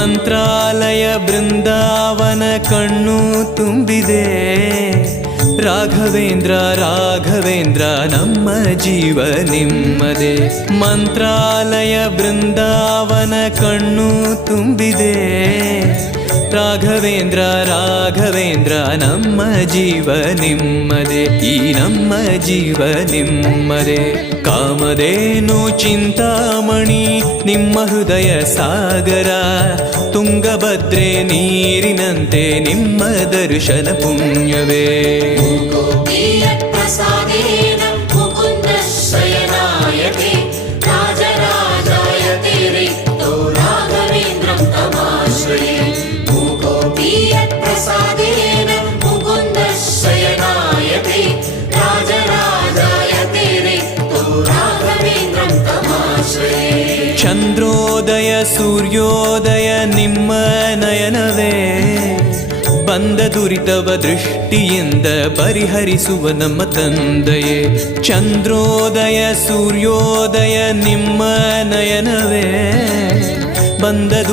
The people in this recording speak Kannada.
ಮಂತ್ರಾಲಯ ಬೃಂದಾವನ ಕಣ್ಣು ತುಂಬಿದೆ. ರಾಘವೇಂದ್ರ ರಾಘವೇಂದ್ರ ನಮ್ಮ ಜೀವ ನಿಮ್ಮದೇ. ಮಂತ್ರಾಲಯ ಬೃಂದಾವನ ಕಣ್ಣು ತುಂಬಿದೆ. ರಾಘವೇಂದ್ರ ರಾಘವೇಂದ್ರ ನಮ್ಮ ಜೀವ ನಿಮ್ಮದೇ. ಈ ನಮ್ಮ ಜೀವ ನಿಮ್ಮದೇ. ಕಾಮಧೇನು ಚಿಂತಾಮಣಿ ನಿಮ್ಮ ಹೃದಯ ಸಾಗರ. ತುಂಗಭದ್ರೆ ನೀರಿನಂತೆ ನಿಮ್ಮ ದರ್ಶನ ಪುಣ್ಯವೇ. ಚಂದ್ರೋದಯ ಸೂರ್ಯೋದಯ ನಿಮ್ಮ ನಯನವೇ. ಬಂದ ದುರಿತವ ದೃಷ್ಟಿಯಿಂದ ಪರಿಹರಿಸುವ ನಮ್ಮ ತಂದೆಯೇ. ಚಂದ್ರೋದಯ ಸೂರ್ಯೋದಯ ನಿಮ್ಮ ನಯನವೇ. ಬಂದ